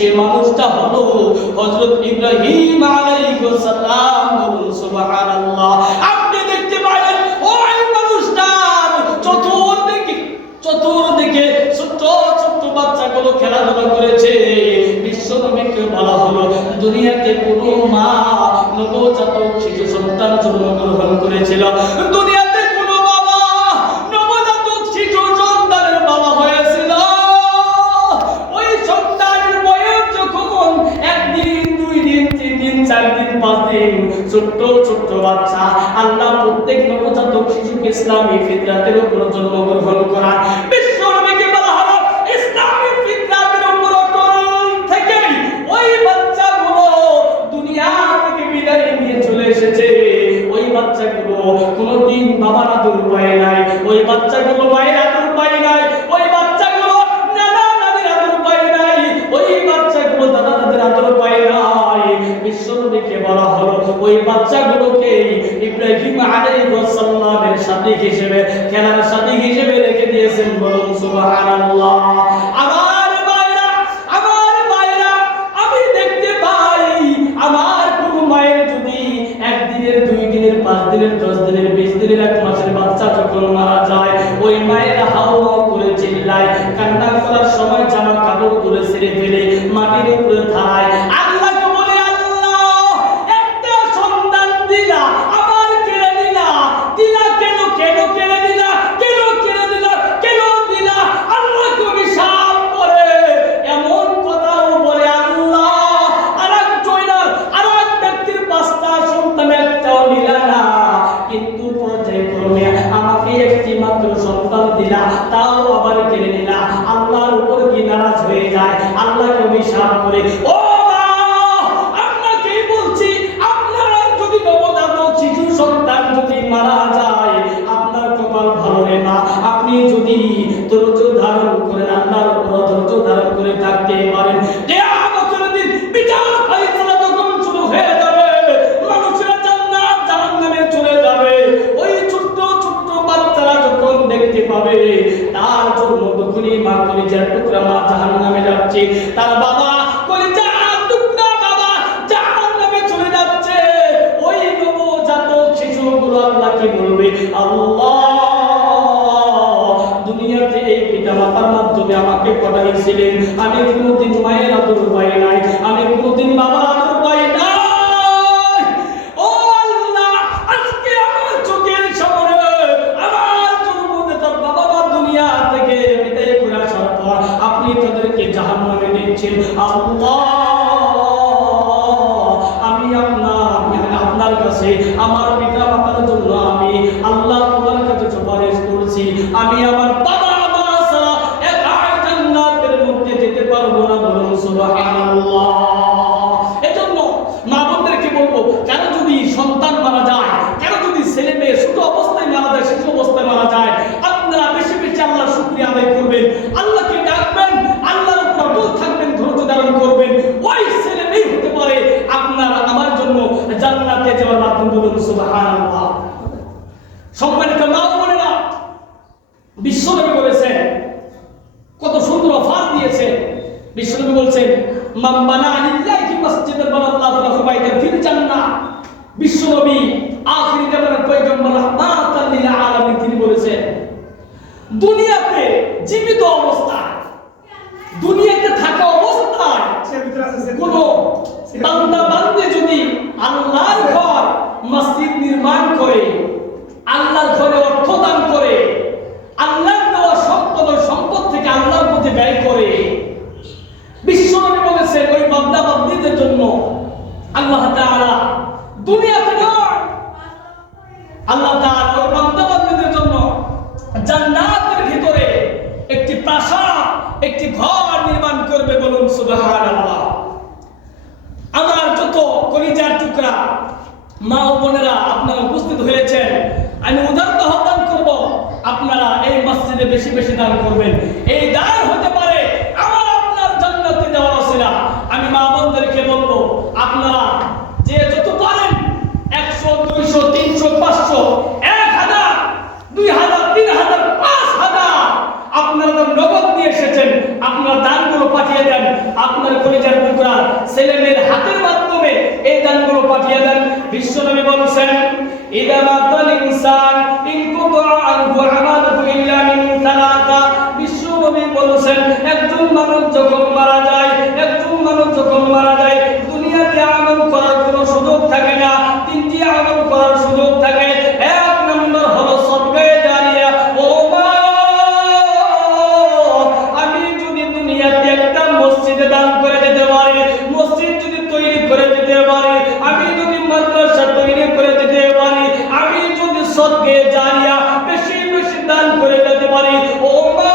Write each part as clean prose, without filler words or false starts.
সে মানুষটা হলো হযরত ইব্রাহিম আলাইহিস সালাম। সুবহানাল্লাহ। আপনি দেখতে পারেন ওই মানুষটার চতুর্দিকে ছোট ছোট বাচ্চাগুলো খেলাধুলা করেছে। বিশ্বনবীকে বলা হলো দুনিয়াতে কোনো মা নবজাতক শিশু সন্তান জন্মগ্রহণ করেছিল, দুনিয়াতে কোনো বাবা নবজাতক শিশু সন্তানের বাবা হয়েছিল। ওই সন্তানের বয়স যখন 1 দিন 2 দিন 3 দিন 4 দিন 5 দিন, ছোট্ট ছোট্ট বাচ্চা, আল্লাহ প্রত্যেক নবজাতক শিশুকে ইসলামী ফিতরাতের উপর জন্মগ্রহণ করান। বিশ্বনবীকে বলা হলো ইসলামী ফিতরাতের উপর থেকে ওই বাচ্চাগুলো দুনিয়া থেকে বিদায় নিয়ে চলে এসেছে। ওই বাচ্চাগুলো কোনোদিন বাবার আদর পায় নাই, ওই বাচ্চাগুলো মায়ের আদর পায় নাই, ওই বাচ্চাগুলো নানা নানির আদর পায় নাই, ওই বাচ্চাগুলো দাদা দাদির আদর পায় নাই। বিশ্বনবীকে বলা হলো ওই বাচ্চাগুলোকে ইব্রাহিম আলাইহিস সালামের সাথী হিসেবে, খেলার সাথী হিসেবে রেখে দিয়েছেন। বলুন সুবহানাল্লাহ। আমার ভাইরা, আমি দেখতে পাই আমার কোন মায়ের যদি 1 দিনের 2 দিনের 5 দিনের 10 দিনের 20 দিনের 1 মাসের বাচ্চা যখন মারা যায়, ওই মায়ের হাওয়া করে চিল্লায়, কান্না করার সময় জামা কাপড় তুলে ছেড়ে ফেলে মাটির উপরে থায়, আল্লাহকে বলে আল্লাহ একটা সন্তান দিলা আবার কেড়ে নিলা, দিলা কেন কেন কেড়ে নিলা, কেন কেড়ে দিলা, কেন দিলা, আল্লাহকে অভিশাপ করে এমন কথাও বলে আল্লাহ আরেক ব্যক্তির 5টা সন্তান একটাও নিলা না, কিন্তু পর্যায়ক্রমে আমাকে একটি মাত্র সন্তান দিলা, তাও আবার কেড়ে নিলা। আল্লাহর উপর কি নারাজ হয়ে যায়, আল্লাহকে অভিশাপ করে। ও মা, আপনাকে বলছি, আপনার যদি নবজাতক শিশু সন্তান যদি মারা যায়, আপনার কপাল ভালো রে মা। আপনি যদি ধৈর্য ধারণ করে আল্লাহর উপর ধৈর্য ধারণ করে থাকতে পারেন, কিয়ামতের দিন বিচার ফায়সালা যখন শুরু হয়ে যাবে, মানুষেরা জান্নাত জাহান্নামে চলে যাবে, ওই ছোট্ট ছোট্ট বাচ্চারা যখন দেখতে পাবে তার জন্য তখনই মা কলিজার টুকরা মা জাহান্নামে যাচ্ছে, তার বাবা কলিজার টুকরা বাবা জাহান্নামে চলে যাচ্ছে, ওই নবজাতক শিশুগুলো আল্লাহকে বলবে আল্লাহ দুনিয়াতে এই পিতা মাতার মাধ্যমে আমাকে পাঠাইছিলেন, আমি কোনোদিন মায়ের আদর পাই নাই, আমি কোনোদিন বাবার আদর পাই নাই। ও আল্লাহ, আজকে আমার চোখের সামনে আমার জন্মদাতা বাবা মা দুনিয়া থেকে বিদায় করে আসার পর আপনি তাদেরকে জাহান্নামে দিচ্ছেন। আল্লাহ, আমি আপনার কাছে আমার পিতা মাতার জন্য আমি আল্লাহ তোমার কাছে সুপারিশ করছি, আমি আমার বাবা মা ছাড়া একাই জান্নাতের মধ্যে যেতে পারবো না। বলুন সুবহানাল্লাহ। এজন্য মা বোনদেরকে বলবো, কেন যদি সন্তান মারা যায়, কেন যদি ছেলে মেয়ে ছোট অবস্থায় মারা যায়, শিশু অবস্থায় মারা যায়, আপনারা বেশি বেশি আল্লাহর শুকরিয়া আদায় করবেন, আল্লাহকে ডাকবেন, আল্লাহর উপর অটল থাকবেন, ধৈর্য ধারণ করবেন। ওই ছেলে মেয়ে হতে পারে আপনার আমার জন্য জান্নাতে যাওয়ার মাধ্যম। বলুন সুবহানাল্লাহ। সম্মানিত মা বোনেরা, বিশ্বনবী বলেছেন, কত সুন্দর অফার দিয়েছেন। বিশ্বনবী বলছেন মান বানা লিল্লাহি মাসজিদান বানাল্লাহু লাহু বাইতান ফিল জান্নাহ। বিশ্বনবী আখির জামানার পয়গম্বর রাহমাতাল লিল আলামিন, তিনি বলেছেন দুনিয়াতে জীবিত অবস্থায়, দুনিয়াতে থাকা অবস্থায় কোন বান্দা বান্দে যদি আল্লাহর ঘর মসজিদ নির্মাণ করে, আল্লাহর ঘরে অর্থ দান করে, আল্লাহর দেওয়া সম্পদ থেকে আল্লাহর পথে ব্যয় করে, বিশ্বনবী বলেছেন ওই বান্দা বান্দীদের জন্য আল্লাহ তাআলা দুনিয়াতে নয়, আল্লাহ তাআলা ওই বান্দা বান্দীদের জন্য জান্নাতের ভিতরে একটি প্রাসাদ, একটি ঘর নির্মাণ করবে। বলুন সুবহানাল্লাহ। আমার যত কলিজার টুকরা মা ও বোনেরা আপনারা উপস্থিত হয়েছেন, আমি উদারতা আহ্বান করব আপনারা এই মসজিদে বেশি বেশি দান করবেন। এই দান হতে পারে আমার আপনার জান্নাতে যাওয়ার ওসিলা। আমি মা বোনদেরকে বলবো, আপনারা যে যত পারেন 100 200 300 500 1000 2000 3000 5000 আপনারা নগদ নিয়ে এসেছেন, আপনারা দানগুলো পাঠিয়ে দেন। আপনার কলিজার ছেলেমেয়ের হাতের মাধ্যমে এই দানগুলো পাঠিয়ে দেন। বিশ্বনবী বলেছেন ইদা মাতাল ইনসান ইন কুতা আনহু আমালুহু ইল্লা মিন সালাসা। বিশ্বনবী বলেছেন একজন মানুষ যখন মারা যায়, একজন মানুষ যখন মারা যায় দুনিয়াতে আমল করার কোনো সুযোগ থাকে না। তিনটি আমল করার সুযোগ থাকে। এক নম্বর হলো সদকায়ে জারিয়া। ও মা, আমি যদি দুনিয়াতে একটা মসজিদে দান করে দিতে পারি, মসজিদ যদি তৈরি করে দিতে পারি, আমি যদি মাদ্রাসা তৈরি করে দিতে পারি, আমি যদি সদকায়ে জারিয়া বেশি বেশি দান করে দিতে পারি, ও মা,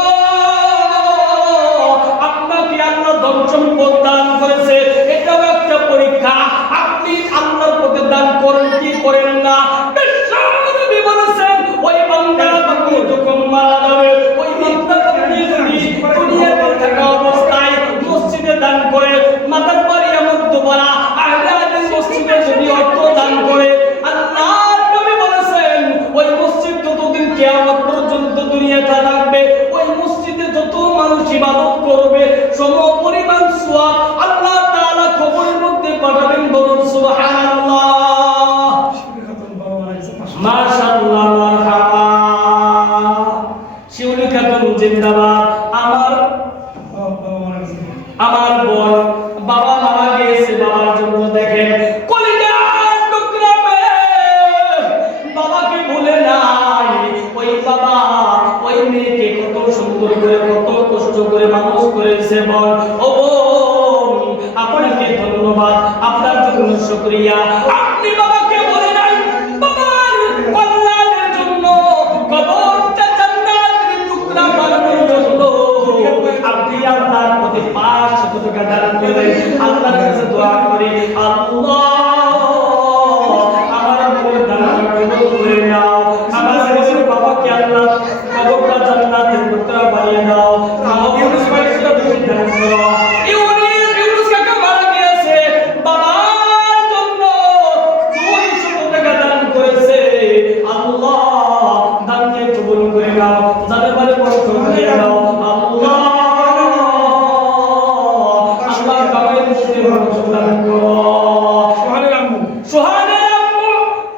আপনাকে আল্লাহ ধন সম্পদ দান করেছে, এটাও একটা পরীক্ষা। আপনি আল্লাহর পথে দান করেন কি করেন না। বিশ্বনবী বলেছেন ওই বান্দা বান্দী যখন মারা যাবে, ওই বান্দা বান্দী যদি দুনিয়াতে থাকা অবস্থায় মসজিদে দান করে, মাদার বাড়িয়া মধ্যপাড়া আহলে হাদিস মসজিদে যদি অর্থ দান করে, আল্লাহর নবী বলেছেন ওই মসজিদ যতদিন কিয়ামত পর্যন্ত দুনিয়াতে থাকবে, ওই মসজিদে যত মানুষ ইবাদত করবে সমপরিমাণ সওয়াব আল্লাহ তাআলা কবরের মধ্যে পাঠাবেন। বলুন সুবহানাল্লাহ। মাশাআল্লাহ, মারহাবা। শিউলি খাতুন জিন্দাবাদ। আমার বোন বাবা মারা গিয়েছে, বাবার জন্য দেখেন কলিজার টুকরা মেয়ে বাবাকে ভুলে নাই। ওই বাবা ওই মেয়েকে কত সুন্দর করে কত কষ্ট করে মানুষ করেছে। বল ও বোন, আপনাকে ধন্যবাদ, আপনার জন্য শুকরিয়া। আপনি বাবাকে বলে নাই বাবার কল্যাণের জন্য, কবরটা জান্নাতের টুকরা বানানোর জন্য আপনি আল্লাহর পথে 500 টাকা দান করেন। আল্লাহর কাছে দোয়া করি, আল্লাহ আমার বোনের দানটা কবুল করে নাও। আমার বোনের বাবাকে আল্লাহ কবরটা জান্নাতের টুকরা বানিয়ে দাও। আমাদের সবাইকে বেশি দান করো। ইউনুস কাকা মারা গিয়েছে, বাবার জন্য 200 টাকা দান করেছে। আল্লাহ দানকে কবুল করে নাও, যাদের বাড়ি বরকত দিয়ে দাও। আল্লাহ আল্লাহ কামের মুশকিল বরকত দান করো। সোহানের আম্মু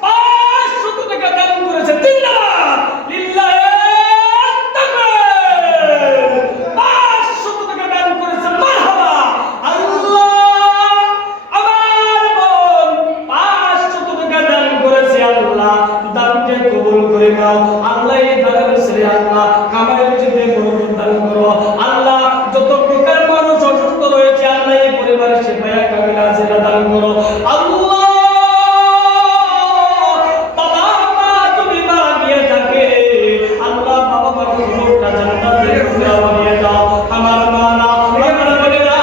500 টাকা দান করেছে। জিন্দাবাদ লিল্লাহি তাকবীর। 500 টাকা দান করেছে। মারহাবা। আল্লাহ আমার বোন 500 টাকা দান করেছে। আল্লাহ দানকে কবুল করে নাও। আল্লাহ এই দানের ছেলে আল্লাহ কামাইয়ের জিতে বরকত দান করো। আল্লাহ যত প্রকার মানুষ অসুস্থ রয়েছে আল্লাহ এই পরিবারের সেবায় কামিল আজরা দান করো। আল্লাহ বাবা মা তুমি মারা গিয়ে থাকে, আল্লাহ বাবা মার কবরটা জান্নাতের টুকরা বানিয়ে দাও। আমার মা না, আমার বোনেরা,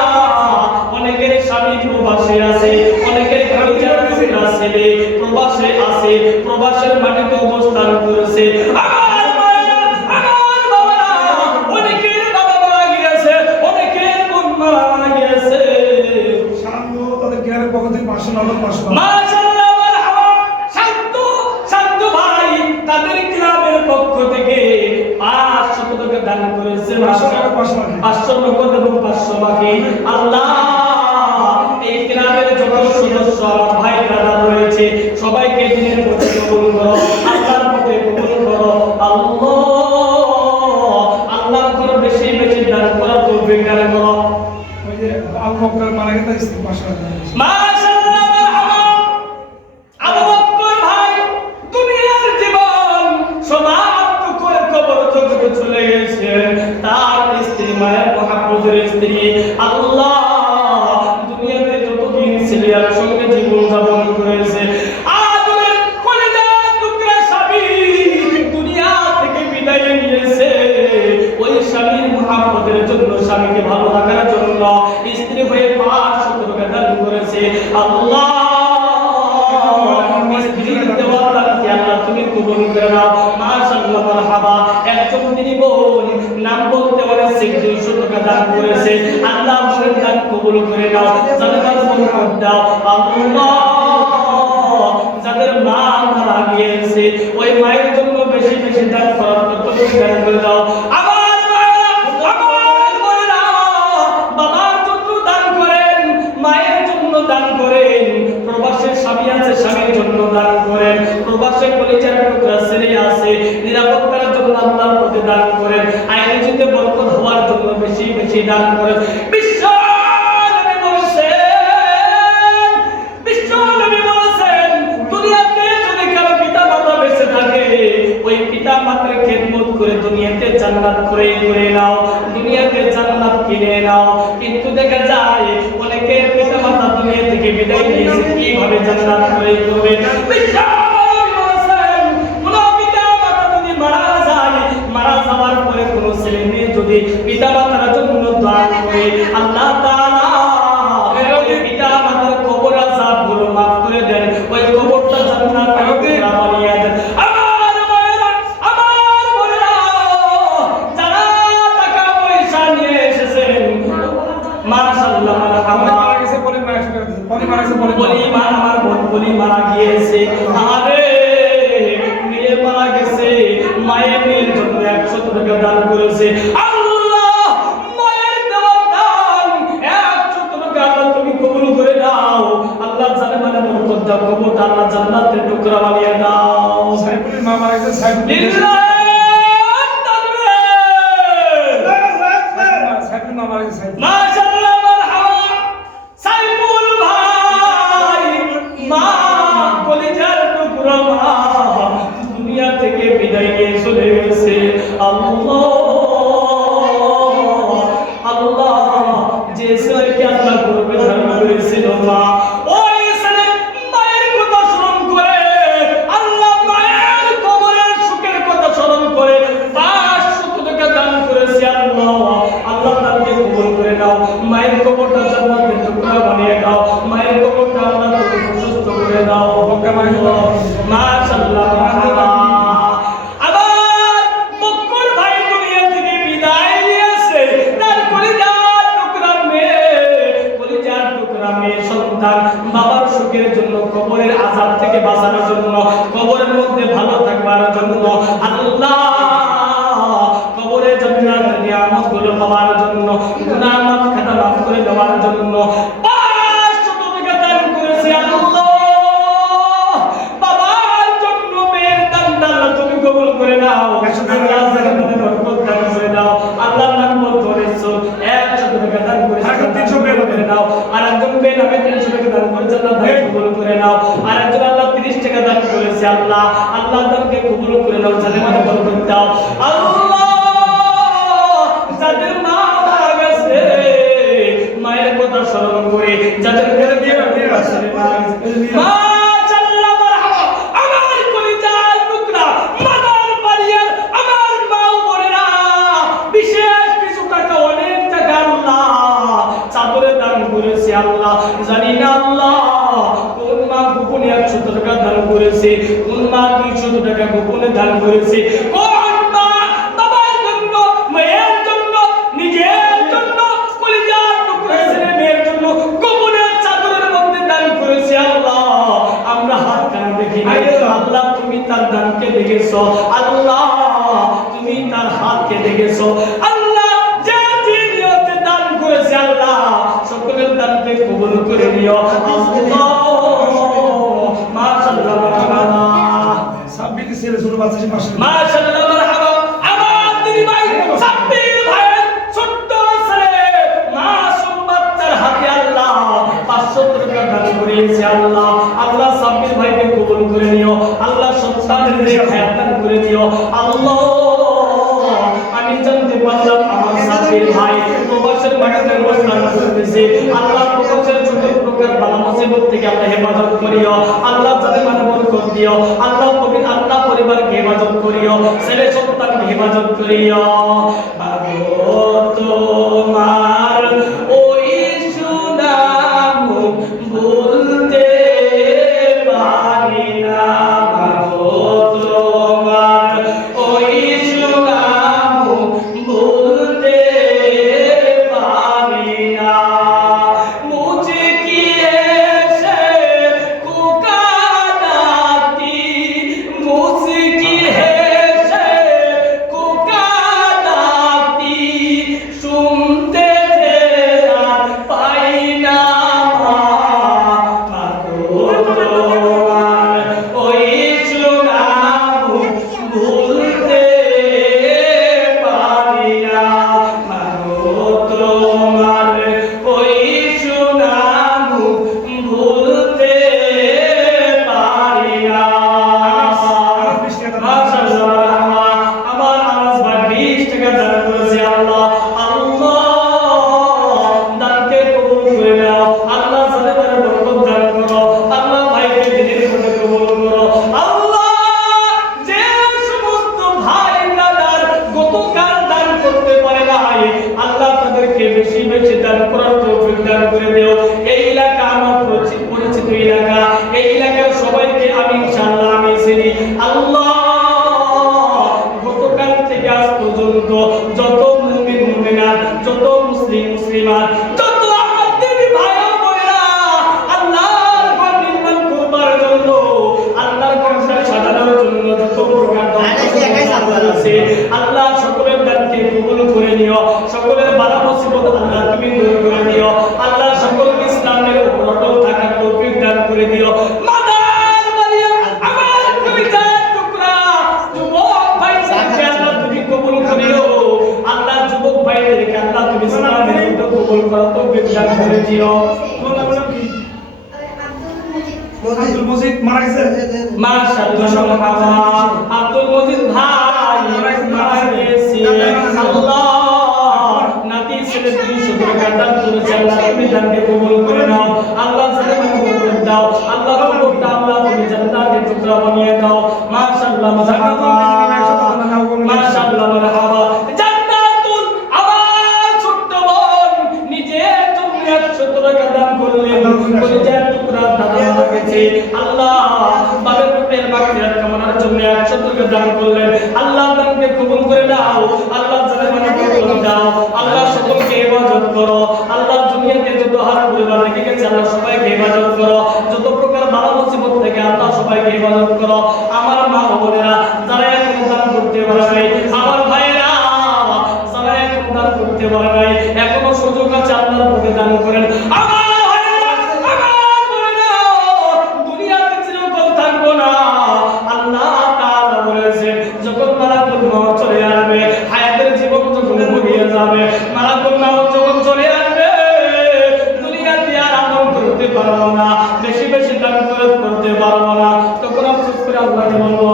অনেকের স্বামী প্রবাসে আছে, অনেকের কলিজার টুকরা ছেলে প্রবাসে আছে, প্রবাসের মাটিতে অবস্থান করেছে। আমার মায়েরা, আমার বাবারা, অনেকের বাবা মারা গিয়েছে, অনেকের বোন মারা গিয়েছে। শান্ত তাদের জ্ঞানের পক্ষ থেকে 500 মাশাআল্লাহ, মারহাবা। শান্ত ভাই তাদের গ্রামের পক্ষ থেকে 500 টাকা দান করেছে। 500 নগদ এবং 500 বাকি। আল্লাহ এই গ্রামের যত সদস্য আমার ভাই দাদা রয়েছে সবাইকে দিনের পথে কবুল করো, আল্লাহর পথে কবুল করো। আল্লাহ আল্লাহর ঘরে বেশি বেশি দান করার তৌফিক দান করো। ওই যে আবু বকর মারা গেছে স্ত্রী 500 মাশাআল্লাহ, মারহাবা। আবু বকর ভাই দুনিয়ার জীবন সমাপ্ত করে কবর জগতে চলে গেছে। তার স্ত্রী মায়ের মহাপ্রভুর স্ত্রী আল্লাহ দুনিয়াতে যতদিন ছিলেন সঙ্গে জীবন যাপন করেছে। আদরের কলিজার টুকরা স্বামী দুনিয়া থেকে বিদায় নিয়েছে। ওই স্বামীর মহাপ্রভুর জন্য, স্বামীকে ভালো রাখার জন্য স্ত্রী হয়ে 500 টাকা দান করেছে। আল্লাহ স্ত্রী দেওয়ার দানকে আল্লাহ তুমি কবুল করে নাও। মাশাআল্লাহ, মারহাবা। একজন তিনি বোন নাম বলতে পারছে 200 টাকা দান করেছে। আল্লাহ আপনার দান কবুল করে নাও, জান্নাত বরকত দাও। আল্লাহ যাদের মা মারা গিয়েছে ওই মায়ের জন্য বেশি বেশি দান করার তৌফিক দান করে দাও। আমার মায়েরা, আমার বোনেরা, বাবার জন্য দান করেন, মায়ের জন্য জন্য আল্লাহর পথে দান করেন, আইনে বরকত হওয়ার জন্য বেশি বেশি দান করেন। বিশ্ব নবী বলেছেন দুনিয়াতে যদি কারো পিতা মাতা বেঁচে থাকে ওই পিতা মাতার খেদমত করে দুনিয়াতে জান্নাত করে নাও, দুনিয়াতে জান্নাত কিনে নাও। কিন্তু দেখা যায় অনেকের পিতা মাতা দুনিয়া থেকে বিদায় নিয়েছে, কিভাবে জান্নাত করে করবে? মারা যাওয়ার পরে কোনো ছেলে মেয়ে যদি পিতা মাতার জন্য দোয়া করে আল্লাহ তাআলা ওই পিতা মাতার কবর আযাবগুলো মাফ করে দেন, ওই কবরটা জান্নাতের টুকরা বানিয়ে দেন। আমার ভাইরা যারা টাকা পয়সা নিয়ে এসেছেন মাশাআল্লাহ মারা গেছে বলে আমার বোন বলি মারা গিয়েছে, আরে মেয়ে মারা গেছে, মায়ের মেয়ের জন্য 100 টাকা দান করেছে। আল্লাহ মায়ের দেওয়া দান 100 টাকা আল্লাহ তুমি কবুল করে নাও। আল্লাহ জানে মানে বরকত দাও, কবরটা আল্লাহ জান্নাতের টুকরা বানিয়ে দাও। সাইফুলের মা মারা গেছে, সাইফুলের মা মারা গেছে। মাশাআল্লাহ মারহাবা সাইফুল ভাই মা কলিজার টুকরা মা দুনিয়া থেকে বিদায় নিয়ে চলে গেছে। আল্লাহ যে ছেলেকে আল্লাহ গর্ভে ধারণ করেছিল মা, ওই ছেলে মায়ের কথা স্মরণ করে আল্লাহ মায়ের কবরের সুখের কথা স্মরণ করে 500 টাকা দান করেছে। আল্লাহ তাকে কবুল করে নাও, মায়ের কবরটা জান্নাতের টুকরা বানিয়ে দাও, মায়ের কবরটা আল্লাহ তুমি সুস্থ করে দাও। মাশাআল্লাহ মারহাবা। আবার বকুল ভাই দুনিয়া থেকে বিদায় নিয়েছে, তার কলিজার টুকরা মেয়ে সন্তান বাবার সুখের জন্য, কবরের আযাব থেকে বাঁচানোর জন্য, কবরের মধ্যে ভালো থাকবার জন্য, আল্লাহ কবরে জান্নাতের নিয়ামতগুলো পাওয়ার জন্য, গুনাহ মাফ খাতা মাফ করে দেওয়ার জন্য 500 টাকা দান করেছে। আল্লাহ বাবার জন্য মেয়ের দানটা আল্লাহ তুমি কবুল করে নাও, আল্লাহ জান্নাতে বরকত দান করে দাও। আল্লাহ নাম ধরেছো 100 টাকা দান করেছে, 300 টাকা করে নাও। আর একজন মেয়ে নামে 300 টাকা দান করেছে, আল্লাহ দান কবুল করে নাও। আর একজন আল্লাহ 30 টাকা দান করেছে, আল্লাহ দানকে কবুল করে নাও, জান্নাতে বরকত দাও। আল্লাহ যাদের মা মারা গেছে মায়ের কথা স্মরণ করে, যাদের ঘরে বিয়ে আছে মাশাআল্লাহ মারহাবা। আমার কলিজার টুকরা মাদার বাড়িয়ার আমার মা বোনেরা বিশেষ কিছু টাকা, অনেক টাকা আল্লাহ চাদরে দান করেছে। আল্লাহ জানি না আল্লাহ কোন মা গোপনে 100 টাকা দান করেছে, কোন মা 200 টাকা গোপনে দান করেছে, কোন মা বাবার জন্য, মায়ের জন্য, নিজের জন্য, কলিজার টুকরা ছেলে মেয়ের জন্য গোপনে চাদরের মধ্যে দান করেছে। আল্লাহ আমরা হাত কান দেখি নাই, আল্লাহ তুমি তার দানকে দেখেছো, আল্লাহ তুমি তার হাতকে দেখেছো। আল্লাহ যে নিয়তে দান করেছে আল্লাহ সকলের দানকে কবুল করে নিও। আল্লাহ মাশাআল্লাহ মারহাবা। সাব্বির ছেলে ছোট বাচ্চা সে পাশে মাশাআল্লাহ মারহাবা। আমার দিদি ভাই সাব্বির ভাইয়ের ছোট্ট ছেলে মাসুম বাচ্চার হাতে আল্লাহ 500 টাকা দান করেছে। আল্লাহ সাব্বির ভাইকে কবুল করে নিও, আল্লাহ সন্তানের হায়াত দান করে দিও। আল্লাহ আমি জানতে পারলাম আমার সাব্বির ভাই প্রবাসের বাড়িতে অবস্থান করতেছে, আল্লাহ প্রবাসের ছোট প্রকার বালা মুসিবত থেকে আল্লাহ হেফাজত করিও, আল্লাহ জানে মানে বরকত দিও, আল্লাহ পরিবারকে হেফাজত করিও, ছেলে সন্তানকে হেফাজত করিও। আগো তোমার ওই সুনাম বলতে পারি না, আগো তোমার ওই সুনাম বলতে পারি না। মুঝে কি এসে কুকারাতি, মুঝে কি এসে কুকারাতি, পর্যন্ত যত মুমিন মুমিনাত, যত মুসলিম মুসলিমাত, যত আমার দিনী ভাই ও বোনেরা আল্লাহর ঘর নির্মাণ করবার জন্য, আল্লাহর ঘরটা সাজানোর জন্য যত প্রকার দান আছে, আল্লাহ সকলের দানকে কবুল করে নিও, সকলের বালা মুসিবত আল্লাহ তুমি দূর করে দিও, আল্লাহ সকলকে ইসলামের উপর অটল থাকার তৌফিক দান করে দিও। মাদার মারিয়া আমার কবিতার টুকরা যুবক ভাইদেরকে আল্লাহ তুমি কবুল করিও, আল্লাহ যুবক ভাইদেরকে আল্লাহ তুমি ইসলামের উপর কবুল করো, তৌফিক দান করে দিও। তোমার নাম কি? আব্দুল মজিদ মারা গেছে। মাশাআল্লাহ মারহাবা। আব্দুল মজিদ ভাই মারা গেছে। আল্লাহ নাতি ছেলে তুমি শুকর কাটার করেছে, আল্লাহ তুমি দানকে কবুল করে নাও, আল্লাহ জান্নাতে কবুল করে দাও, আল্লাহ কবুলটা আল্লাহ তুমি জান্নাতের টুকরা বানিয়ে দাও। মাশাআল্লাহ মারহাবা, মাশাআল্লাহ মারহাবা। জান্নাতুল আমার ছোট্ট বোন নিজের জন্য 100 টাকা দান করলেন, কলিজার টুকরা দাদা মারা গেছে, আল্লাহ বাবার রূপের মাগফিরাত কামনার জন্য 100 টাকা দান করলেন, আল্লাহ দানকে কবুল করে দাও, আল্লাহ জান্নাতে কবুল করে দাও, আল্লাহ সকলকে ইবাদত করো, আল্লাহ দুনিয়াতে যত হার পরিবার রেখে গেছে আল্লাহ সবাইকে ইবাদত করো, যত প্রকার বালা মুসিবত থেকে আল্লাহ সবাইকে ইবাদত করো। আমার মা ও বোনেরা যারা এখন দান করতে পারে নাই, আমার ভাইয়েরা যারা এখন দান করতে পারে নাই, এখনো সুযোগ আছে আল্লাহর পথে দান করেন। আমার ভাইয়েরা, আমার বোনেরা দুনিয়াতে চিরকাল থাকবো না, আল্লাহ তাআলা বলেছেন যখন মালাকুল মউত চলে আসবে, হায়াতের জীবন যখন ফুরিয়ে যাবে, মালাকুল মউত যখন চলে আসবে, দুনিয়াতে আর আমল করতে পারবো না, বেশি বেশি দান করতে পারবো না, তখন আফসোস করে আল্লাহকে বলবো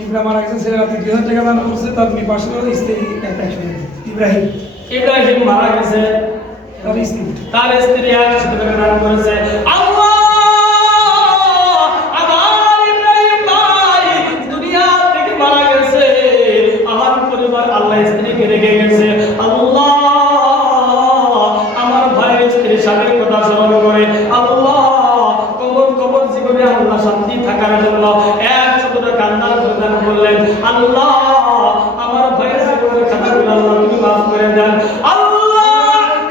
ইব্রাহিম মারা গেছে, ছেলে রাতে 2000 টাকা দান করছে, তার পাশে স্ত্রী একটা ইব্রাহিম ইব্রাহিম মারা গেছে, তার স্ত্রী তার স্ত্রী 100 টাকা দান করেছে। আল্লাহ আমার ইব্রাহিম ভাই দুনিয়া থেকে মারা গেছে, আমার পরিবার আল্লাহ স্ত্রীকে রেখে গেছে, আল্লাহ আমার ভাইয়ের স্ত্রী স্বামীর কথা স্মরণ করে আল্লাহ কবর জীবনে আল্লাহ শান্তি থাকার জন্য 100 টাকা আল্লাহ দান করলেন। আল্লাহ আমার ভাইয়ের জীবনের খাতাগুলো আল্লাহ তুমি মাফ করে দেন, আল্লাহ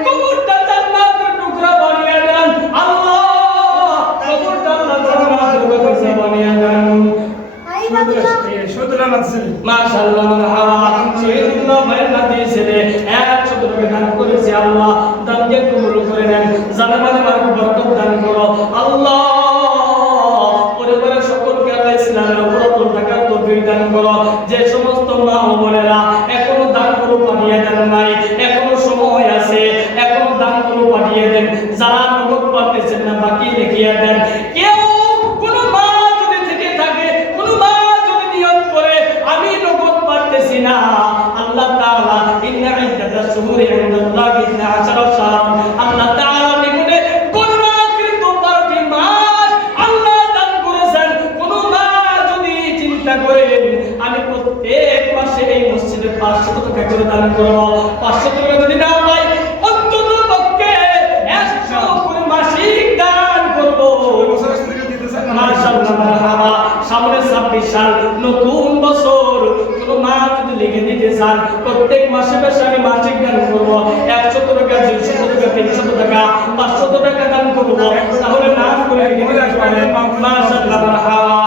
কবরটা জান্নাতের টুকরা বানিয়ে দেন, আল্লাহ কবরটা আল্লাহ জান্নাতের টুকরা বানিয়ে দেন। শহীদুল্লাহ নাথ ছেলে মাশাআল্লাহ মারহাবা। শহীদুল্লাহ ভাইয়ের নাতি ছেলে 100 টাকা দান করেছে, আল্লাহ দানকে কবুল করে নেন, জানামানে বরকত দান করো, আল্লাহ পরিবারের সকলকে আল্লাহ ইসলামের উপর অটল থাকার তৌফিক দান করো। যে সমস্ত মা ও বোনেরা এখনো দান করে পাঠিয়ে দেন নাই, এখনো সময় আছে, এখনো দান করে পাঠিয়ে দেন, যারা নগদ পাঠাচ্ছেন না বাকি দেখিয়ে দেন। কেউ কোনো মা যদি থেকে থাকে, কোনো মা যদি নিয়ত করে আমি নগদ পাঠাচ্ছি না, আল্লাহ তাআলা ইন্না ইদ্দাতাশ শুহুরি ইনদাল্লাহি 12 শাহরান, আল্লাহ তাআলা নিকটে গণনাকৃত 12টি মাস আল্লাহ দান করেছেন। কোন মা যদি চিন্তা করেন আমি প্রত্যেক মাসে এই মসজিদে 500 টাকা করে দান করব, 500 টাকা যদি না পাই অন্তত পক্ষে 100 করে মাসিক দান করব। মাশাআল্লাহ মারহাবা। সামনে 26 সাল নতুন বছর, কোন মা যদি লিখে দিতে চান প্রত্যেক মাসে মাসে আমি মাসিক দান করব, 100 টাকা 200 টাকা 300 টাকা 500 টাকা দান করব, তাহলে নাম করে লিখে দিতে পারেন। মাশাআল্লাহ মারহাবা।